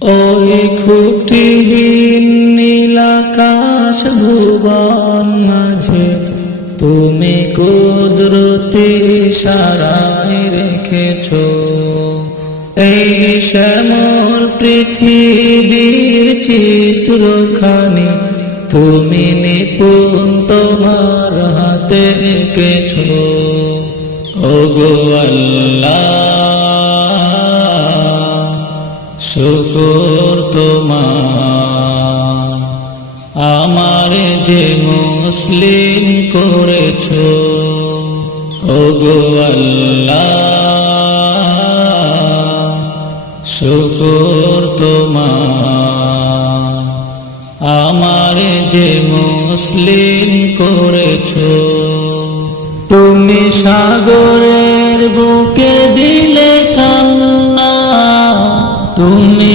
ওই খুঁটিহীন নীলাকাশ ভুবন মাঝে তুমি কুদরতি ইশারায় রেখেছো এই শ্যামল পৃথিবীর চিত্রখানি তুমি নিপুণ তোমার হাতে এঁকেছো। ওগো আল্লাহ শুকর তোমার আমারে যে মুসলিম করেছো। ওগো আল্লাহ শুকর তোমার আমারে যে মুসলিম করেছো। তুমি সাগরের বুকে দিলে কান্না, তুমি